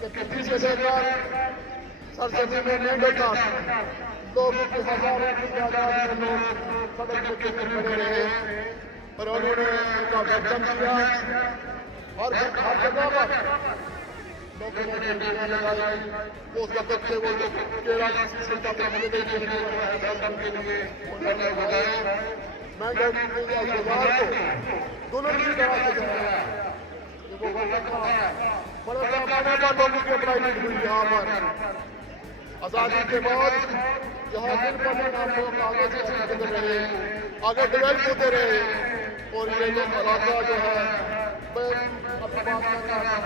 کہ کسی سے لے کر سرزمین میں مینڈو تک لوگوں کی ہزاروں کی تعداد میں لوگ سڑک پہ کھڑے رہے اور انہوں نے ان کا گردن کیا اور ہر جگہ پر لوگوں نے ڈنڈیاں لگائی. اس وقت سے وہ کیرا کسی سے حملے کے لیے انہوں نے بتایا میں گزار کو دلہن کی طرح سے چلایا کہ وہ وقت تھا بڑے پیمانے پر لوگوں کی اپلائمنٹ ہوئی. یہاں پر آزادی کے بعد یہاں دن پر دن آپ لوگ آگے سے گزر رہے آگے ڈیولپ ہوتے رہے اور یہ لوگ علاقہ جو ہے اپنی بات کرنا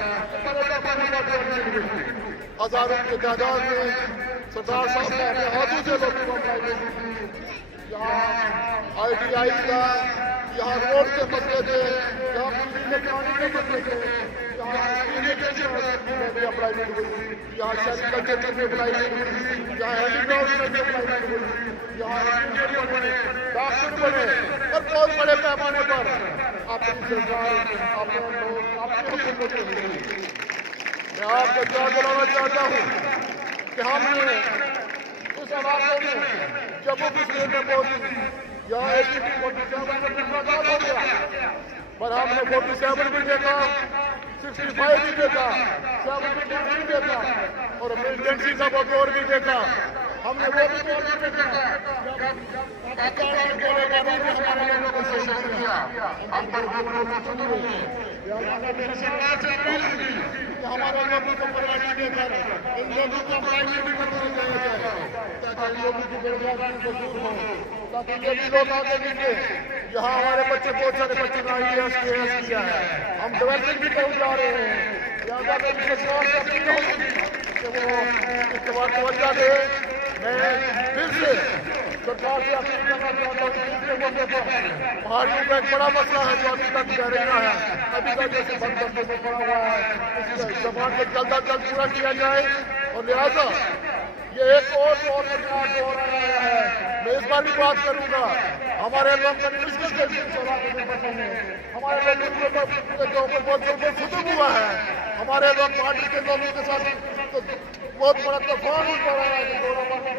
ہزاروں کی تعداد میں سردار صاحب نے اپنے ہاتھوں سے لوگوں کو اپلائمنٹ دی. یہاں آئی ٹی آئی کا یہاں روڈ کے مسئلے تھے یہاں پینے کے پانی کے مسئلے تھے یہاں پینے کے بھی اپلائمنٹ ہوئی یہاں سیریکلچر میں اپلائمنٹ ہوئی یہاں ہینڈی کرافٹ میں اپلائمنٹ ہوئی یہاں انجینئر بنے ڈاکٹر بنے اور بہت بڑے پیمانے پر اپنی سرکار اپنے لوگ اپنی حکومت کے لیے میں آپ کو یاد دلانا چاہتا ہوں کہ ہم نے اس علاقے میں جموں کشمیر میں پہنچی یہاں 47 میں انتخاب ہو گیا پر ہم نے 47 بھی دیکھا 65 بھی دیکھا 72 بھی دیکھا اور ملیٹنسی کا بطور بھی دیکھا. ہم نے وہ بھی دیکھا ہمارے لوگوں کو شہید کیا ہم پر ہمارے لوگوں کو بربادی دے کر ان لوگوں کو اپلائمنٹ بھی کروایا جائے تاکہ ان لوگوں کی بربادی کو دور ہو تاکہ یہ بھی لوگ آگے نکلے. یہاں ہمارے بچے بہت سارے بچے نے IAS کیا ہے ہم ڈیولپمنٹ بھی کرنے جا رہے ہیں لہٰذا میں ان سے سوال اپیل ہوگی کہ وہ اس بات توجہ دے. میں پھر سے سرکار سے اپیل کرنا چاہتا ہوں کہ دوسرے موقع پر پہاڑیوں کا ایک بڑا مسئلہ ہے جو ابھی تک جاری رہا ہے ابھی تک جیسے بند کرنے میں پڑا ہوا ہے اس زبان کو جلد از جلد پورا کیا جائے اور لہٰذا یہ ایک اور دور آ رہا ہے. میں اس بار بھی بات کروں گا ہمارے لوگ مشکل سے ہمارے لوگوں کے اوپر بہت زبردست ختم ہوا ہے. ہمارے لوگ پارٹی کے لوگوں کے ساتھ بہت بڑا طوفان ہو رہا ہے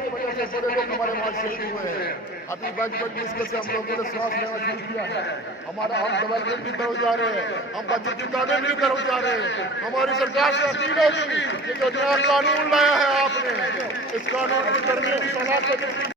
کی وجہ سے بڑے لوگ ہمارے وہاں شہید ہوئے ہیں. ابھی بڑی مشکل سے ہم لوگوں نے سانس لینا شروع کیا ہے. ہمارا ہم ڈیولپمنٹ کی طرف جا رہے ہیں ہم بچوں کی تعلیم کی طرف جا رہے ہیں. ہماری سرکار سے اپیل ہوگی کہ جو نیا قانون لایا ہے آپ نے اس قانون کی ترمیم صلاح